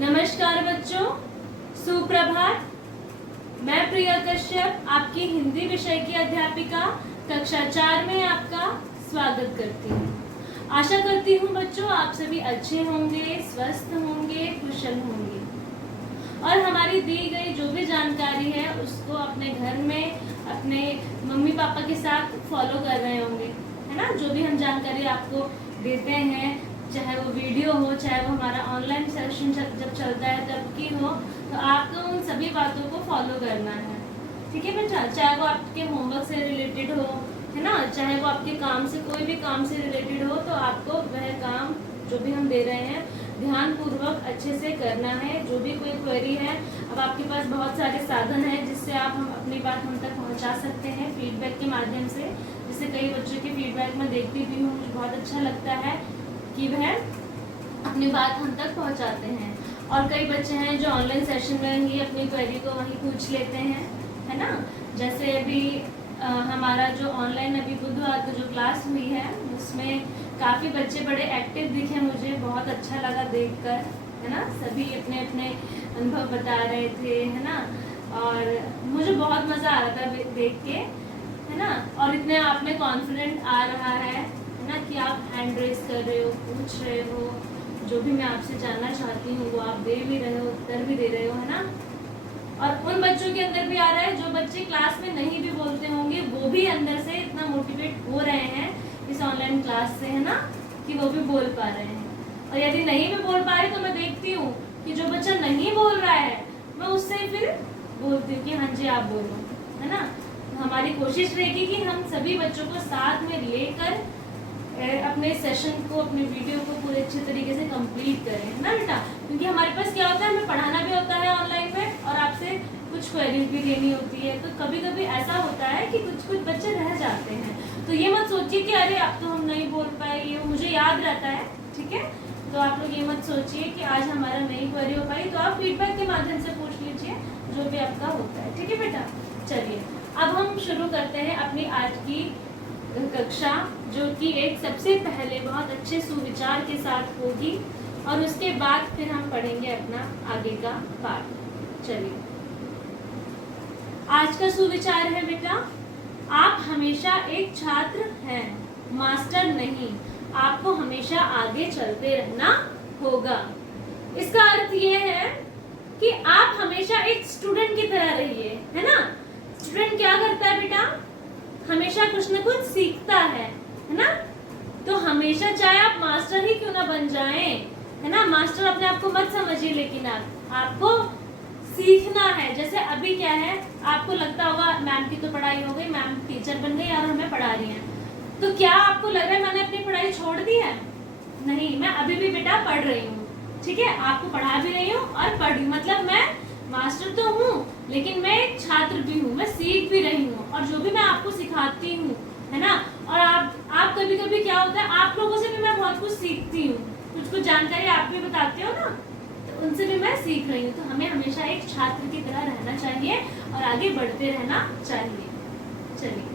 नमस्कार बच्चों, सुप्रभात। मैं प्रिया कश्यप आपकी हिंदी विषय की अध्यापिका कक्षा 4 में आपका स्वागत करती हूँ। आशा करती हूँ बच्चों आप सभी अच्छे होंगे, स्वस्थ होंगे, कुशल होंगे और हमारी दी गई जो भी जानकारी है उसको अपने घर में अपने मम्मी पापा के साथ फॉलो कर रहे होंगे, है ना। जो भी हम जानकारी आपको देते हैं, चाहे वो वीडियो हो, चाहे वो हमारा ऑनलाइन सेशन जब चलता है तब की हो, तो आपको उन सभी बातों को फॉलो करना है, ठीक है बेटा। चाहे वो आपके होमवर्क से रिलेटेड हो, है ना, चाहे वो आपके काम से, कोई भी काम से रिलेटेड हो, तो आपको वह काम जो भी हम दे रहे हैं ध्यान पूर्वक अच्छे से करना है। जो भी कोई क्वेरी है, अब आपके पास बहुत सारे साधन हैं जिससे आप हम अपनी बात हम तक पहुंचा सकते हैं फीडबैक के माध्यम से। जिससे कई बच्चों के फीडबैक में देखती भी हूँ, मुझे बहुत अच्छा लगता है कि वह अपनी बात हम तक पहुंचाते हैं। और कई बच्चे हैं जो ऑनलाइन सेशन में ही अपनी क्वेरी को वहीं पूछ लेते हैं, है ना। जैसे अभी हमारा जो ऑनलाइन अभी बुधवार को जो क्लास हुई है उसमें काफ़ी बच्चे बड़े एक्टिव दिखे, मुझे बहुत अच्छा लगा देखकर, है ना। सभी अपने अपने अनुभव बता रहे थे, है ना, और मुझे बहुत मज़ा आ रहा था देख के, है ना। और इतने आप में कॉन्फिडेंट आ रहा है ना कि आप हैंड रेस कर रहे हो, पूछ रहे हो, जो भी मैं आपसे जानना चाहती हूँ वो आप दे भी रहे हो, उत्तर भी दे रहे हो, है ना। और उन बच्चों के अंदर भी आ रहा है जो बच्चे क्लास में नहीं भी बोलते होंगे, वो भी अंदर से इतना मोटिवेट हो रहे हैं इस ऑनलाइन क्लास से, है ना, कि वो भी बोल पा रहे हैं। और यदि नहीं भी बोल पा रहे तो मैं देखती हूँ कि जो बच्चा नहीं बोल रहा है मैं उससे फिर बोलती हूँ कि हाँ जी आप बोलो, है ना। हमारी कोशिश रहेगी कि हम सभी बच्चों को साथ में लेकर अपने सेशन को, अपने वीडियो को पूरे अच्छे तरीके से कंप्लीट करें, है ना बेटा। क्योंकि हमारे पास क्या होता है, हमें पढ़ाना भी होता है ऑनलाइन में और आपसे कुछ क्वेरीज भी लेनी होती है। तो कभी कभी ऐसा होता है कि कुछ कुछ बच्चे रह जाते हैं, तो ये मत सोचिए कि अरे अब तो हम नहीं बोल पाए, ये मुझे याद रहता है, ठीक है। तो आप लोग ये मत सोचिए कि आज हमारा नहीं क्वेरी हो पाई, तो आप फीडबैक के माध्यम से पूछ लीजिए जो भी आपका होता है, ठीक है बेटा। चलिए अब हम शुरू करते हैं अपनी आज की कक्षा, जो कि एक सबसे पहले बहुत अच्छे सुविचार के साथ होगी और उसके बाद फिर हम पढ़ेंगे अपना आगे का पाठ। चलिए आज का सुविचार है बेटा, आप हमेशा एक छात्र हैं, मास्टर नहीं। आपको हमेशा आगे चलते रहना होगा। इसका अर्थ ये है कि आप हमेशा एक स्टूडेंट की तरह रहिए, है ना। स्टूडेंट क्या करता है बेटा, हमेशा कुछ न कुछ सीखता है ना। तो हमेशा चाहे आप मास्टर ही क्यों ना बन जाएं, है ना, मास्टर अपने आप को मत समझिए, लेकिन आपको सीखना है। जैसे अभी क्या है, आपको लगता होगा मैम की तो पढ़ाई हो गई, मैम टीचर बन गई और हमें पढ़ा रही हैं, तो क्या आपको लग रहा है मैंने अपनी पढ़ाई छोड़ दी है? नहीं, मैं अभी भी बेटा पढ़ रही हूँ, ठीक है। आपको पढ़ा भी रही हूँ और पढ़ रही हूँ, मतलब मैं मास्टर तो हूँ लेकिन मैं एक छात्र भी हूँ, मैं सीख भी रही हूँ और जो भी मैं आपको सिखाती हूँ, है ना। और आप कभी कभी क्या होता है, आप लोगों से भी मैं बहुत कुछ सीखती हूँ, कुछ जानकारी आप भी बताते हो ना, तो उनसे भी मैं सीख रही हूँ। तो हमें हमेशा एक छात्र की तरह रहना चाहिए और आगे बढ़ते रहना चाहिए। चलिए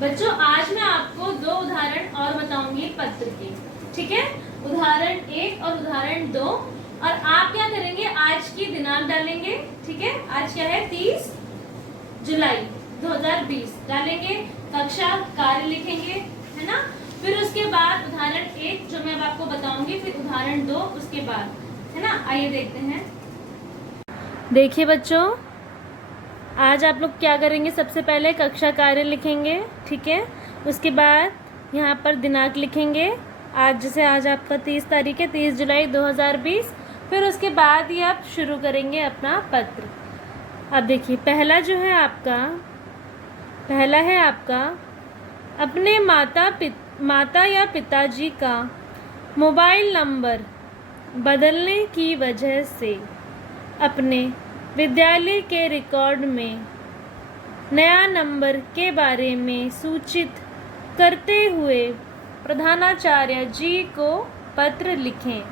बच्चों, आज मैं आपको दो उदाहरण और बताऊंगी पत्र के, ठीक है। उदाहरण 1 और उदाहरण 2। और आप क्या करेंगे, आज की दिनांक डालेंगे, ठीक है। आज क्या है, 30 जुलाई 2020 डालेंगे, कक्षा कार्य लिखेंगे, है ना। फिर उसके बाद उदाहरण 1 जो मैं अब आपको बताऊंगी, फिर उदाहरण 2 उसके बाद, है ना। आइए देखते हैं। देखिए बच्चों, आज आप लोग क्या करेंगे, सबसे पहले कक्षा कार्य लिखेंगे, ठीक है। उसके बाद यहाँ पर दिनांक लिखेंगे, आज जैसे आज आपका 30 तारीख है, 30 जुलाई 2020। फिर उसके बाद ही आप शुरू करेंगे अपना पत्र। अब देखिए पहला है आपका अपने माता या पिताजी का मोबाइल नंबर बदलने की वजह से अपने विद्यालय के रिकॉर्ड में नया नंबर के बारे में सूचित करते हुए प्रधानाचार्य जी को पत्र लिखें।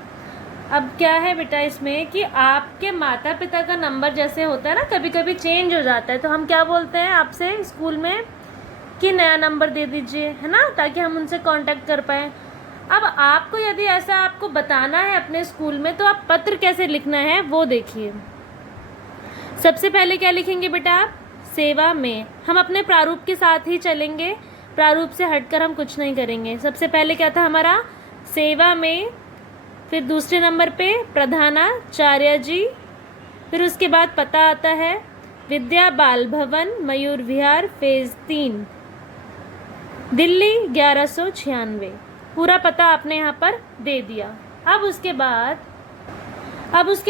अब क्या है बेटा इसमें कि आपके माता पिता का नंबर जैसे होता है ना, कभी कभी चेंज हो जाता है, तो हम क्या बोलते हैं आपसे स्कूल में कि नया नंबर दे दीजिए, है ना, ताकि हम उनसे कांटेक्ट कर पाए। अब आपको यदि ऐसा आपको बताना है अपने स्कूल में तो आप पत्र कैसे लिखना है वो देखिए। सबसे पहले क्या लिखेंगे बेटा आप? सेवा में। हम अपने प्रारूप के साथ ही चलेंगे, प्रारूप से हटकर हम कुछ नहीं करेंगे। सबसे पहले क्या था हमारा? सेवा में। फिर दूसरे नंबर पे प्रधानाचार्य जी। फिर उसके बाद पता आता है विद्या बाल भवन, मयूर विहार, फेज 3, दिल्ली 1196। पूरा पता आपने यहाँ पर दे दिया। अब उसके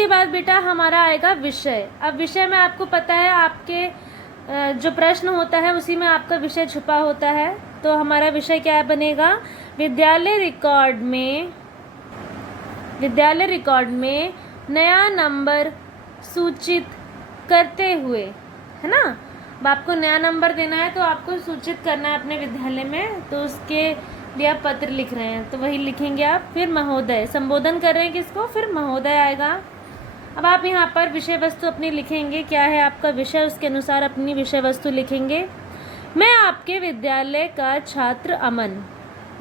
बाद बेटा हमारा आएगा विषय। अब विषय में आपको पता है आपके जो प्रश्न होता है उसी में आपका विषय छुपा होता है। तो हमारा विषय क्या बनेगा? विद्यालय रिकॉर्ड में नया नंबर सूचित करते हुए, है ना। अब आपको नया नंबर देना है तो आपको सूचित करना है अपने विद्यालय में, तो उसके लिए आप पत्र लिख रहे हैं तो वही लिखेंगे आप। फिर महोदय, संबोधन कर रहे हैं किसको? फिर महोदय आएगा। अब आप यहाँ पर विषय वस्तु अपनी लिखेंगे, क्या है आपका विषय उसके अनुसार अपनी विषय वस्तु लिखेंगे। मैं आपके विद्यालय का छात्र अमन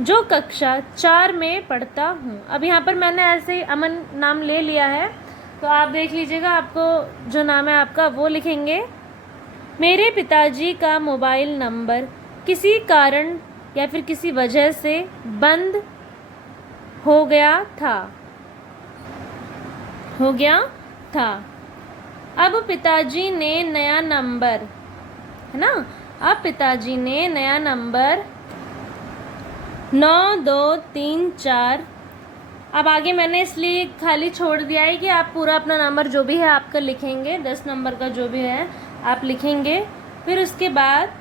जो कक्षा 4 में पढ़ता हूँ। अब यहाँ पर मैंने ऐसे ही अमन नाम ले लिया है तो आप देख लीजिएगा, आपको जो नाम है आपका वो लिखेंगे। मेरे पिताजी का मोबाइल नंबर किसी कारण या फिर किसी वजह से बंद हो गया था। अब पिताजी ने नया नंबर, है ना, अब पिताजी ने नया नंबर 9234। अब आगे मैंने इसलिए खाली छोड़ दिया है कि आप पूरा अपना नंबर जो भी है आपका लिखेंगे, 10 नंबर का जो भी है आप लिखेंगे। फिर उसके बाद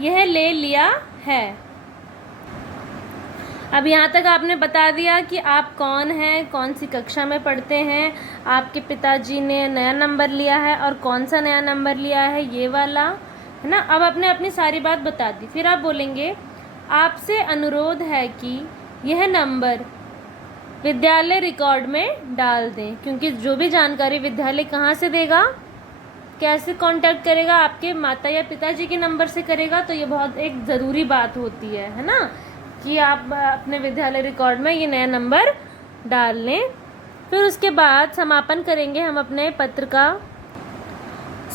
यह ले लिया है। अब यहाँ तक आपने बता दिया कि आप कौन हैं, कौन सी कक्षा में पढ़ते हैं, आपके पिताजी ने नया नंबर लिया है और कौन सा नया नंबर लिया है, ये वाला, है ना। अब आपने अपनी सारी बात बता दी। फिर आप बोलेंगे आपसे अनुरोध है कि यह नंबर विद्यालय रिकॉर्ड में डाल दें, क्योंकि जो भी जानकारी विद्यालय कहाँ से देगा, कैसे कांटेक्ट करेगा, आपके माता या पिताजी के नंबर से करेगा। तो ये बहुत एक ज़रूरी बात होती है ना, कि आप अपने विद्यालय रिकॉर्ड में ये नया नंबर डाल लें। फिर उसके बाद समापन करेंगे हम अपने पत्र का।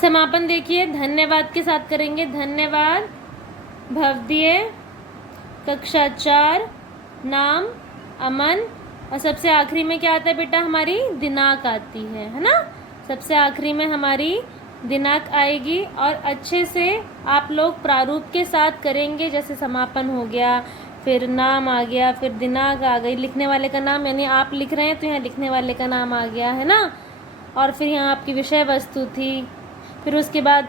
समापन देखिए धन्यवाद के साथ करेंगे। धन्यवाद भवदीय, कक्षा 4, नाम अमन, और सबसे आखिरी में क्या आता है बेटा? हमारी दिनांक आती है ना। सबसे आखिरी में हमारी दिनांक आएगी और अच्छे से आप लोग प्रारूप के साथ करेंगे। जैसे समापन हो गया, फिर नाम आ गया, फिर दिनांक आ गई, लिखने वाले का नाम, यानी आप लिख रहे हैं तो यहाँ लिखने वाले का नाम आ गया, है ना। और फिर यहाँ आपकी विषय वस्तु थी। फिर उसके बाद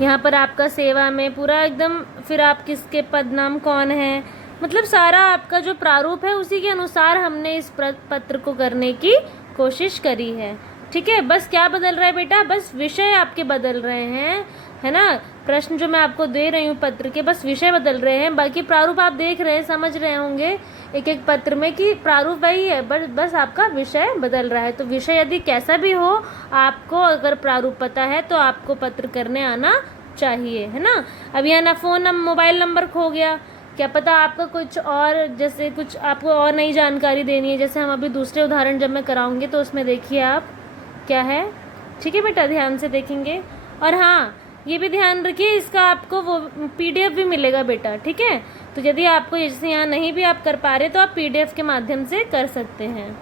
यहाँ पर आपका सेवा में पूरा एकदम, फिर आप किसके पद नाम कौन है, मतलब सारा आपका जो प्रारूप है उसी के अनुसार हमने इस पत्र को करने की कोशिश करी है। ठीक है, बस क्या बदल रहा है बेटा? बस विषय आपके बदल रहे हैं, है ना। प्रश्न जो मैं आपको दे रही हूँ पत्र के, बस विषय बदल रहे हैं। बाकी प्रारूप आप देख रहे हैं, समझ रहे होंगे एक एक पत्र में कि प्रारूप वही है, बस आपका विषय बदल रहा है। तो विषय यदि कैसा भी हो, आपको अगर प्रारूप पता है तो आपको पत्र करने आना चाहिए, है ना। अब यहाँ ना फ़ोन मोबाइल नंबर खो गया, क्या पता आपका कुछ और, जैसे कुछ आपको और नई जानकारी देनी है। जैसे हम अभी दूसरे उदाहरण जब मैं कराऊंगी तो उसमें देखिए आप क्या है। ठीक है बेटा, ध्यान से देखेंगे। और हाँ, ये भी ध्यान रखिए, इसका आपको वो PDF भी मिलेगा बेटा। ठीक है, तो यदि आपको जैसे यहाँ नहीं भी आप कर पा रहे तो आप PDF के माध्यम से कर सकते हैं।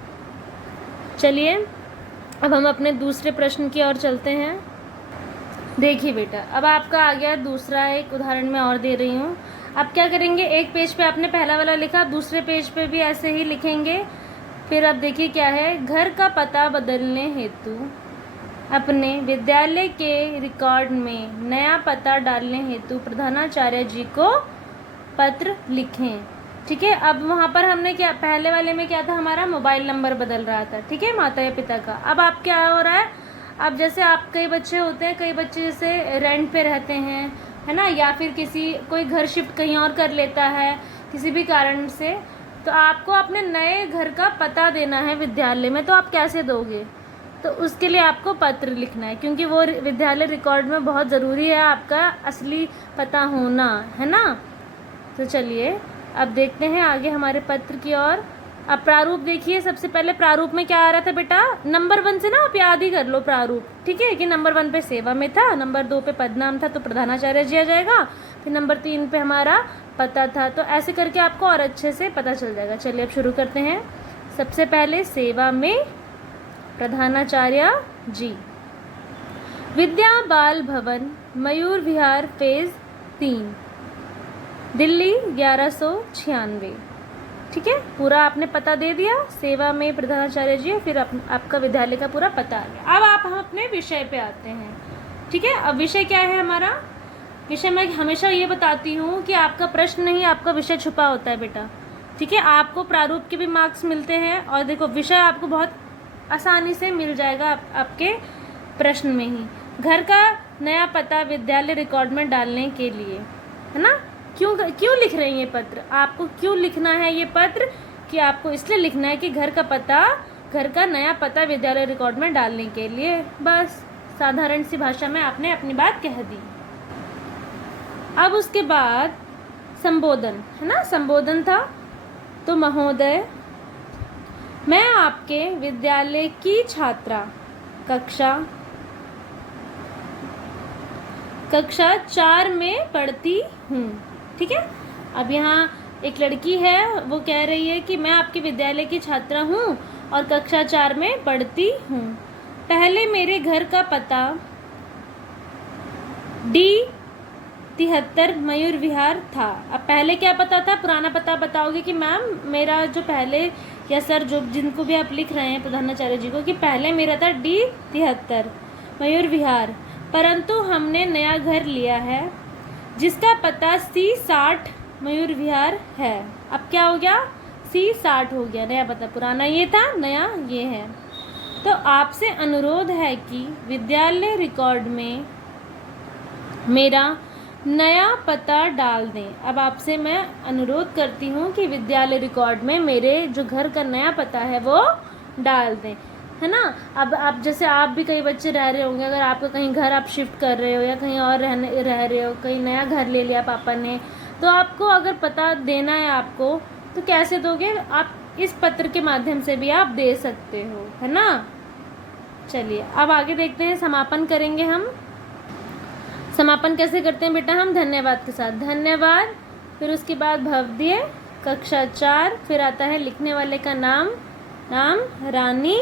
चलिए अब हम अपने दूसरे प्रश्न की ओर चलते हैं। देखिए बेटा, अब आपका आ गया दूसरा, एक उदाहरण मैं और दे रही हूँ। अब क्या करेंगे, एक पेज पे आपने पहला वाला लिखा, दूसरे पेज पे भी ऐसे ही लिखेंगे। फिर अब देखिए क्या है, घर का पता बदलने हेतु अपने विद्यालय के रिकॉर्ड में नया पता डालने हेतु प्रधानाचार्य जी को पत्र लिखें। ठीक है, अब वहाँ पर हमने क्या, पहले वाले में क्या था, हमारा मोबाइल नंबर बदल रहा था। ठीक है, माता या पिता का। अब आप क्या हो रहा है, अब जैसे आप कई बच्चे होते हैं, कई बच्चे जैसे रेंट पे रहते हैं, है ना, या फिर कोई घर शिफ्ट कहीं और कर लेता है किसी भी कारण से, तो आपको अपने नए घर का पता देना है विद्यालय में। तो आप कैसे दोगे? तो उसके लिए आपको पत्र लिखना है, क्योंकि वो विद्यालय रिकॉर्ड में बहुत ज़रूरी है आपका असली पता होना, है ना। तो चलिए अब देखते हैं आगे हमारे पत्र की ओर। अब प्रारूप देखिए, सबसे पहले प्रारूप में क्या आ रहा था बेटा, नंबर 1 से ना आप याद ही कर लो प्रारूप, ठीक है, कि नंबर 1 पे सेवा में था, नंबर 2 पे पदनाम था तो प्रधानाचार्य जी आ जाएगा, फिर नंबर 3 पे हमारा पता था। तो ऐसे करके आपको और अच्छे से पता चल जाएगा। चलिए अब शुरू करते हैं। सबसे पहले सेवा में प्रधानाचार्य जी, विद्या बाल भवन, मयूर विहार, फेज 3, दिल्ली 1196। ठीक है, पूरा आपने पता दे दिया, सेवा में प्रधानाचार्य जी, फिर आपका विद्यालय का पूरा पता आ गया। अब हम अपने विषय पे आते हैं। ठीक है, अब विषय क्या है हमारा, विषय मैं हमेशा ये बताती हूँ कि आपका प्रश्न नहीं, आपका विषय छुपा होता है बेटा। ठीक है, आपको प्रारूप के भी मार्क्स मिलते हैं, और देखो विषय आपको बहुत आसानी से मिल जाएगा आपके प्रश्न में ही। घर का नया पता विद्यालय रिकॉर्ड में डालने के लिए, है ना, क्यों लिख रहे हैं ये पत्र, आपको क्यों लिखना है ये पत्र, कि आपको इसलिए लिखना है कि घर का नया पता विद्यालय रिकॉर्ड में डालने के लिए। बस साधारण सी भाषा में आपने अपनी बात कह दी। अब उसके बाद संबोधन, है ना, संबोधन था, तो महोदय, मैं आपके विद्यालय की छात्रा कक्षा 4 में पढ़ती हूँ। ठीक है, अब यहाँ एक लड़की है, वो कह रही है कि मैं आपके विद्यालय की छात्रा हूँ और कक्षा 4 में पढ़ती हूँ। पहले मेरे घर का पता D73 मयूर विहार था। अब पहले क्या पता था, पुराना पता बताओगे कि मैम मेरा जो पहले, या सर जो जिनको भी आप लिख रहे हैं प्रधानाचार्य जी को, कि पहले मेरा था D73 मयूर विहार, परंतु हमने नया घर लिया है जिसका पता C60 मयूर विहार है। अब क्या हो गया, C60 हो गया, नया पता, पुराना ये था, नया ये है। तो आपसे अनुरोध है कि विद्यालय रिकॉर्ड में मेरा नया पता डाल दें। अब आपसे मैं अनुरोध करती हूँ कि विद्यालय रिकॉर्ड में मेरे जो घर का नया पता है वो डाल दें, है ना। अब आप जैसे आप भी कई बच्चे रह रहे होंगे, अगर आपका कहीं घर आप शिफ्ट कर रहे हो या कहीं और रह रहे हो, कहीं नया घर ले लिया पापा ने, तो आपको अगर पता देना है आपको, तो कैसे दोगे, आप इस पत्र के माध्यम से भी आप दे सकते हो, है ना। चलिए अब आगे देखते हैं, समापन करेंगे हम। समापन कैसे करते हैं बेटा, हम धन्यवाद के साथ, धन्यवाद, फिर उसके बाद भव्य, कक्षा 4, फिर आता है लिखने वाले का नाम रानी,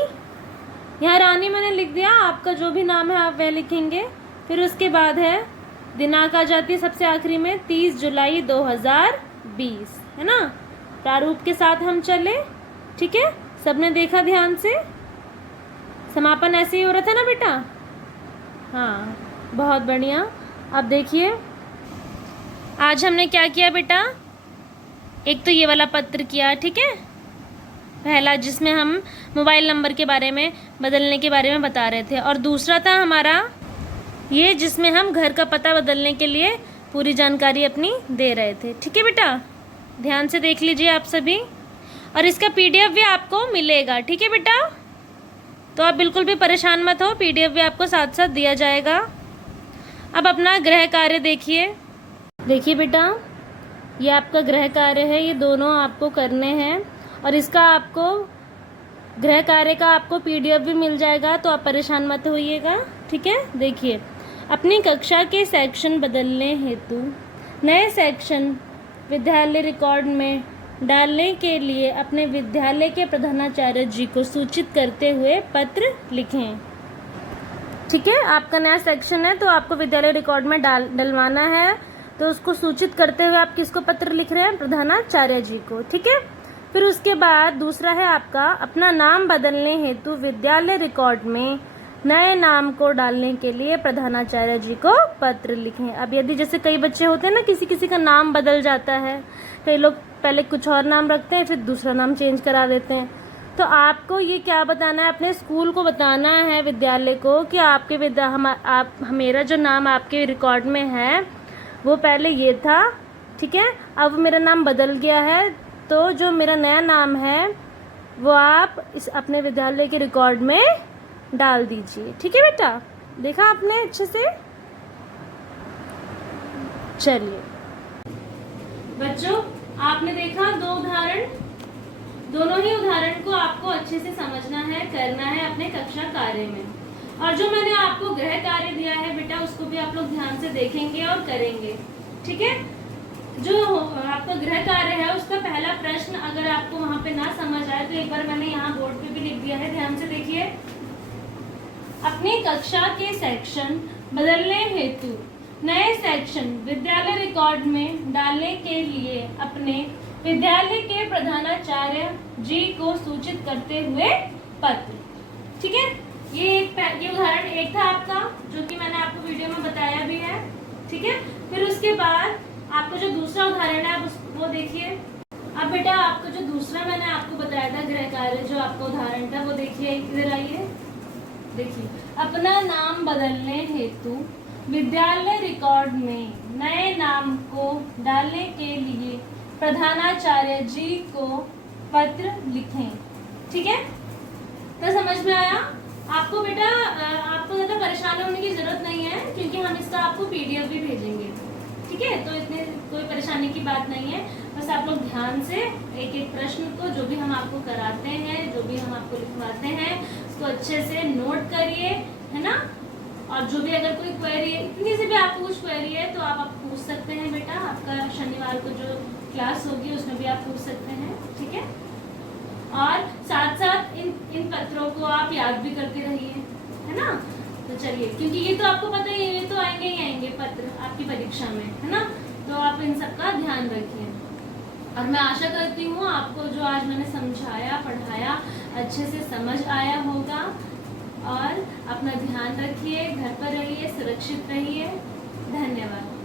यहाँ रानी मैंने लिख दिया, आपका जो भी नाम है आप वह लिखेंगे। फिर उसके बाद है दिनांक आ जाती है सबसे आखिरी में, 30 जुलाई 2020, है ना। प्रारूप के साथ हम चले, ठीक है, सबने देखा ध्यान से, समापन ऐसे ही हो रहा था ना बेटा, हाँ बहुत बढ़िया। अब देखिए आज हमने क्या किया बेटा, एक तो ये वाला पत्र किया, ठीक है, पहला, जिसमें हम मोबाइल नंबर के बारे में बदलने के बारे में बता रहे थे, और दूसरा था हमारा ये जिसमें हम घर का पता बदलने के लिए पूरी जानकारी अपनी दे रहे थे। ठीक है बेटा, ध्यान से देख लीजिए आप सभी, और इसका PDF भी आपको मिलेगा। ठीक है बेटा, तो आप बिल्कुल भी परेशान मत हो, PDF भी आपको साथ साथ दिया जाएगा। अब अपना गृह कार्य देखिए बेटा, ये आपका गृह कार्य है, ये दोनों आपको करने हैं, और इसका आपको गृह कार्य का आपको PDF भी मिल जाएगा, तो आप परेशान मत होइएगा। ठीक है, देखिए, अपनी कक्षा के सेक्शन बदलने हेतु नए सेक्शन विद्यालय रिकॉर्ड में डालने के लिए अपने विद्यालय के प्रधानाचार्य जी को सूचित करते हुए पत्र लिखें। ठीक है, आपका नया सेक्शन है तो आपको विद्यालय रिकॉर्ड में डलवाना है, तो उसको सूचित करते हुए आप किसको पत्र लिख रहे हैं, प्रधानाचार्य जी को। ठीक है, फिर उसके बाद दूसरा है आपका अपना नाम बदलने हेतु विद्यालय रिकॉर्ड में नए नाम को डालने के लिए प्रधानाचार्य जी को पत्र लिखें। अब यदि जैसे कई बच्चे होते हैं ना, किसी का नाम बदल जाता है, कई लोग पहले कुछ और नाम रखते हैं फिर दूसरा नाम चेंज करा देते हैं, तो आपको ये क्या बताना है, अपने स्कूल को बताना है, विद्यालय को, कि आपके मेरा जो नाम आपके रिकॉर्ड में है वो पहले ये था, ठीक है, अब मेरा नाम बदल गया है, तो जो मेरा नया नाम है वो आप इस अपने विद्यालय के रिकॉर्ड में डाल दीजिए। ठीक है बेटा, देखा आपने अच्छे से। चलिए बच्चों, आपने देखा 2 उदाहरण, दोनों ही उदाहरण को आपको अच्छे से समझना है, करना है अपने कक्षा कार्य में। और जो मैंने आपको गृह कार्य दिया है बेटा, उसको भी आप लोग ध्यान से देखेंगे और करेंगे, ठीक है। जो आपका गृह कार्य है उसका पहला प्रश्न अगर आपको वहां पे ना समझ आए तो एक बार मैंने यहाँ बोर्ड पे भी लिख दिया है, ध्यान से देखिए। अपनी कक्षा के सेक्शन बदलने हेतु नए सेक्शन विद्यालय रिकॉर्ड में डालने के लिए अपने विद्यालय के प्रधानाचार्य जी को सूचित करते हुए पत्र, ठीक है। ये उदाहरण एक था आपका, जो कि मैंने आपको वीडियो में बताया भी है, ठीक है। फिर उसके बाद आपको जो दूसरा उदाहरण है आप वो देखिए। अब बेटा आपको जो दूसरा मैंने आपको बताया था गृह कार्य, जो आपका उदाहरण था वो देखिए, इधर आइए, देखिए। अपना नाम बदलने हेतु विद्यालय रिकॉर्ड में नए नाम को डालने के लिए प्रधानाचार्य जी को पत्र लिखें, ठीक है। तो समझ में आया आपको बेटा? आपको ज़्यादा परेशान होने की जरूरत नहीं है, क्योंकि हम इसका आपको पीडीएफ भी भेजेंगे, ठीक है। तो इतने कोई परेशानी की बात नहीं है, बस आप लोग ध्यान से एक एक प्रश्न को, जो भी हम आपको कराते हैं, जो भी हम आपको लिखवाते हैं, उसको अच्छे से नोट करिए, है ना। और जो भी अगर कोई क्वेरी है, इतनी से भी आपको कुछ क्वेरी है तो आप पूछ सकते हैं बेटा। आपका शनिवार को जो क्लास होगी उसमें भी आप पूछ सकते हैं, ठीक है। और साथ साथ इन पत्रों को आप याद भी करते रहिए, है ना। तो चलिए, क्योंकि ये तो आपको पता ही है, ये तो आएंगे ही आएंगे पत्र आपकी परीक्षा में, है ना। तो आप इन सब का ध्यान रखिए। और मैं आशा करती हूँ आपको जो आज मैंने समझाया पढ़ाया अच्छे से समझ आया होगा। और अपना ध्यान रखिए, घर पर रहिए, सुरक्षित रहिए। धन्यवाद।